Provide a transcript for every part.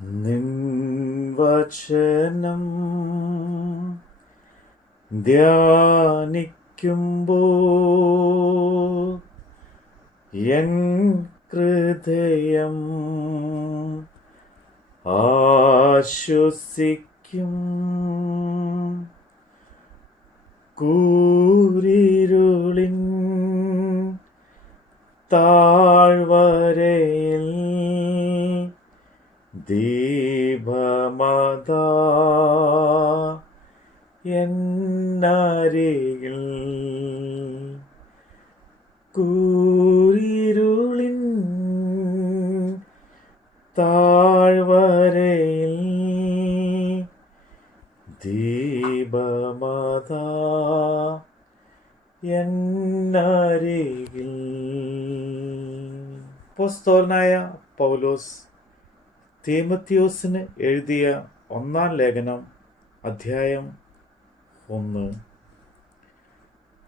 നിൻ വചനം ധ്യാനിക്കുമ്പോൾ എൻ ഹൃദയം ആശ്വസിക്കും. കൂരിരുളിൻ താഴ്വരയിൽ ദീപമതാ എന്നരികിൽ. കൂരിരുളിൻ താഴ്വരയിൽ ദീപമതാ എന്നരികിൽ. അപ്പോസ്തലനായ പൗലോസ് തീമോഥെയോസിന് എഴുതിയ 1 ലേഖനം അധ്യായം 1.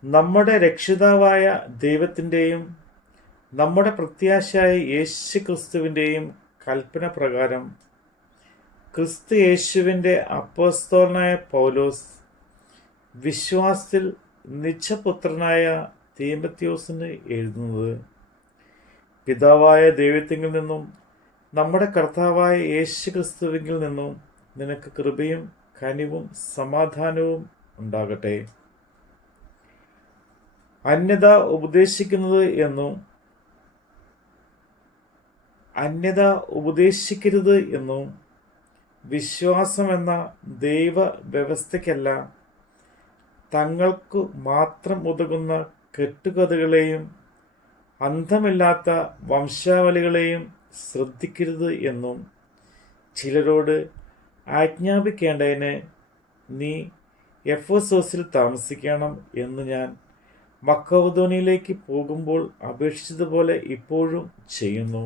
നമ്മുടെ രക്ഷിതാവായ ദൈവത്തിൻ്റെയും നമ്മുടെ പ്രത്യാശയായ യേശു ക്രിസ്തുവിൻ്റെയും കൽപ്പന പ്രകാരം ക്രിസ്തു യേശുവിൻ്റെ അപ്പോസ്തലനായ പൗലോസ് വിശ്വാസത്തിൽ നിജപുത്രനായ തീമോഥെയോസിന് എഴുതുന്നത്: പിതാവായ ദൈവത്തിങ്കിൽ നിന്നും നമ്മുടെ കർത്താവായ യേശു ക്രിസ്തുവിങ്കിൽ നിന്നും നിനക്ക് കൃപയും കനിവും സമാധാനവും ഉണ്ടാകട്ടെ. അന്യത ഉപദേശിക്കുന്നത് എന്നും അന്യത ഉപദേശിക്കരുത് എന്നും വിശ്വാസമെന്ന ദൈവ വ്യവസ്ഥയ്ക്കല്ല, തങ്ങൾക്കു മാത്രം ഉതകുന്ന കെട്ടുകഥകളെയും അന്തമില്ലാത്ത വംശാവലികളെയും ശ്രദ്ധിക്കരുത് എന്നും ചിലരോട് ആജ്ഞാപിക്കേണ്ടതിന് നീ എഫെസോസിൽ താമസിക്കണം എന്ന് ഞാൻ മക്കെദോന്യയിലേക്ക് പോകുമ്പോൾ അപേക്ഷിച്ചതുപോലെ ഇപ്പോഴും ചെയ്യുന്നു.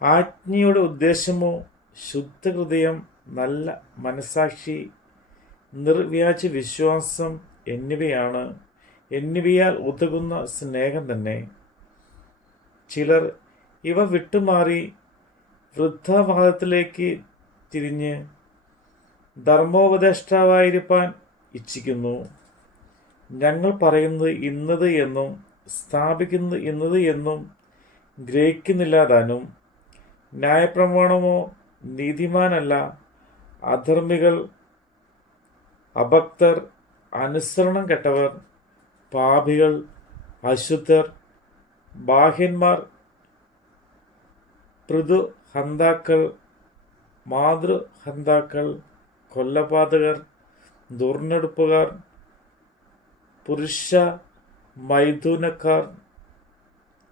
ആജ്ഞയുടെ ഉദ്ദേശമോ ശുദ്ധഹൃദയം, നല്ല മനസാക്ഷി, നിർവ്യാജ വിശ്വാസം എന്നിവയാൽ ഉതകുന്ന സ്നേഹം തന്നെ. ചിലർ ഇവ വിട്ടുമാറി വൃദ്ധവാദത്തിലേക്ക് തിരിഞ്ഞ് ധർമ്മോപദേഷ്ടാവായിരിക്കാൻ ഇച്ഛിക്കുന്നു. ഞങ്ങൾ പറയുന്നത് ഇന്നത് എന്നും സ്ഥാപിക്കുന്നത് ഇന്നത് എന്നും ഗ്രഹിക്കുന്നില്ല താനും. ന്യായപ്രമാണമോ നീതിമാനല്ല, അധർമ്മികൾ, അഭക്തർ, അനുസരണം കെട്ടവർ, പാപികൾ, അശുദ്ധർ, ബാഹ്യന്മാർ, പൃഥുഹന്താക്കൾ, മാതൃഹന്താക്കൾ, കൊലപാതകർ, ദുർനടപ്പുകാർ, പുരുഷ മൈഥുനക്കാർ,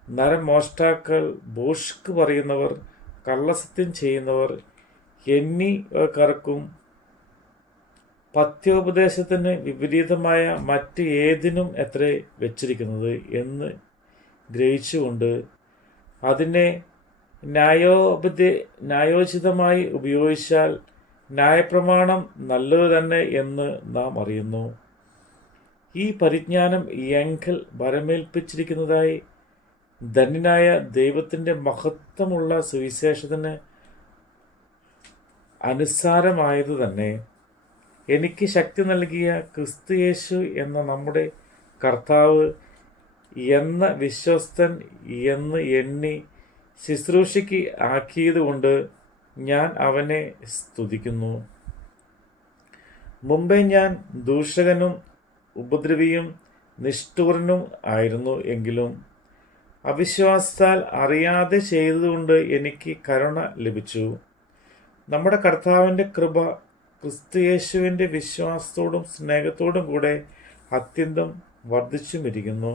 നരമോഷ്ടാക്കൾ, ഭോഷ്ക് പറയുന്നവർ, കള്ളസത്യം ചെയ്യുന്നവർ എന്നിവർക്കും പഥ്യോപദേശത്തിന് വിപരീതമായ മറ്റ് ഏതിനും എത്രേ വെച്ചിരിക്കുന്നത് എന്ന് ഗ്രഹിച്ചുകൊണ്ട് അതിനെ ന്യായോചിതമായി ഉപയോഗിച്ചാൽ ന്യായപ്രമാണം നല്ലത് തന്നെ എന്ന് നാം അറിയുന്നു. ഈ പരിജ്ഞാനം എങ്കിൽ വരമേൽപ്പിച്ചിരിക്കുന്നതായി ധന്യനായ ദൈവത്തിൻ്റെ മഹത്വമുള്ള സുവിശേഷത്തിന് അനുസാരമായത് തന്നെ. എനിക്ക് ശക്തി നൽകിയ ക്രിസ്തു യേശു എന്ന നമ്മുടെ കർത്താവ് എന്ന വിശ്വസ്തൻ എന്ന് എണ്ണി ശുശ്രൂഷയ്ക്ക് ആക്കിയതുകൊണ്ട് ഞാൻ അവനെ സ്തുതിക്കുന്നു. മുമ്പേ ഞാൻ ദൂഷകനും ഉപദ്രവിയും നിഷ്ഠൂരനും ആയിരുന്നു. എങ്കിലും അവിശ്വാസത്താൽ അറിയാതെ ചെയ്തതുകൊണ്ട് എനിക്ക് കരുണ ലഭിച്ചു. നമ്മുടെ കർത്താവിൻ്റെ കൃപ ക്രിസ്തുയേശുവിൻ്റെ വിശ്വാസത്തോടും സ്നേഹത്തോടും കൂടെ അത്യന്തം വർദ്ധിച്ചുമിരിക്കുന്നു.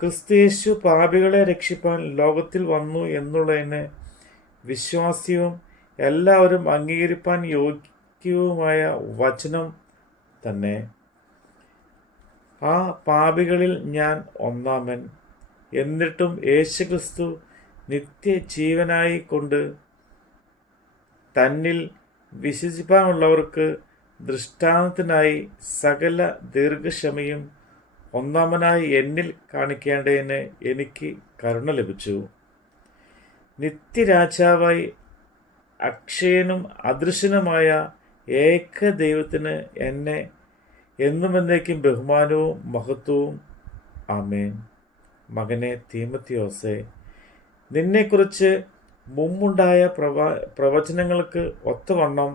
ക്രിസ്തുയേശു പാപികളെ രക്ഷിപ്പാൻ ലോകത്തിൽ വന്നു എന്നുള്ളതിന് വിശ്വാസ്യവും എല്ലാവരും അംഗീകരിപ്പാൻ യോഗ്യവുമായ വചനം തന്നെ. ആ പാപികളിൽ ഞാൻ ഒന്നാമൻ. എന്നിട്ടും യേശുക്രിസ്തു നിത്യജീവനായി കൊണ്ട് തന്നിൽ വിശ്വസിപ്പാനുള്ളവർക്ക് ദൃഷ്ടാന്തത്തിനായി സകല ദീർഘക്ഷമയും ഒന്നാമനായി എന്നിൽ കാണിക്കേണ്ടതിന് എനിക്ക് കരുണ ലഭിച്ചു. നിത്യരാജാവായി അക്ഷയനും അദൃശ്യനുമായ ഏക ദൈവത്തിന് എന്നെ എന്നും എന്നേക്കും ബഹുമാനവും മഹത്വവും. ആമേൻ. മകനെ തീമത്തിയോസേ, നിന്നെക്കുറിച്ച് മുമ്പുണ്ടായ പ്രവചനങ്ങൾക്ക് ഒത്തവണ്ണം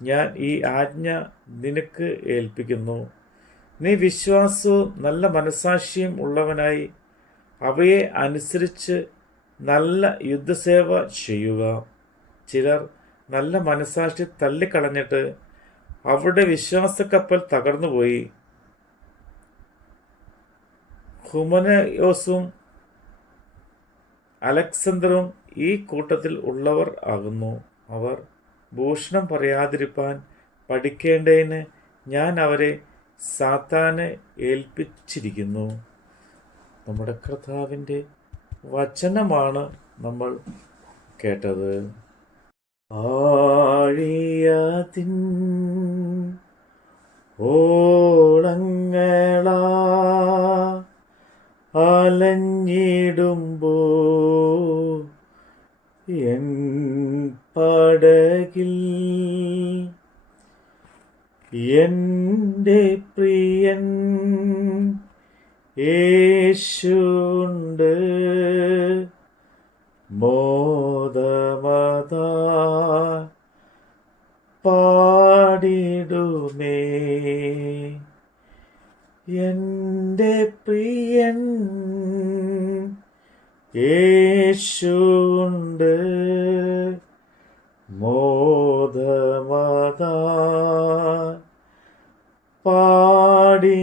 ഞാൻ ഈ ആജ്ഞ നിനക്ക് ഏൽപ്പിക്കുന്നു. നീ വിശ്വാസവും നല്ല മനസാക്ഷിയും ഉള്ളവനായി അവയെ അനുസരിച്ച് നല്ല യുദ്ധസേവ ചെയ്യുക. ചിലർ നല്ല മനസാക്ഷി തള്ളിക്കളഞ്ഞിട്ട് അവരുടെ വിശ്വാസക്കപ്പൽ തകർന്നുപോയി. ഹുമനയോസും അലക്സണ്ടറും ഈ കൂട്ടത്തിൽ ഉള്ളവർ ആകുന്നു. അവർ ഭൂഷണം പറയാതിരിപ്പാൻ പഠിക്കേണ്ടതിന് ഞാൻ അവരെ സാത്താനെ ഏൽപ്പിച്ചിരിക്കുന്നു. നമ്മുടെ കർത്താവിൻ്റെ വചനമാണ് നമ്മൾ കേട്ടത്. ആഴിയതിൻ ഓളങ്ങളാ അലഞ്ഞിടുമ്പോ എൻ പടകിൽ എൻ്റെ പ്രിയൻ യേശുണ്ട്. മോദമത പാടിടുമേ. എൻ്റെ പ്രിയൻ യേശുണ്ട്. മോദമത പാടി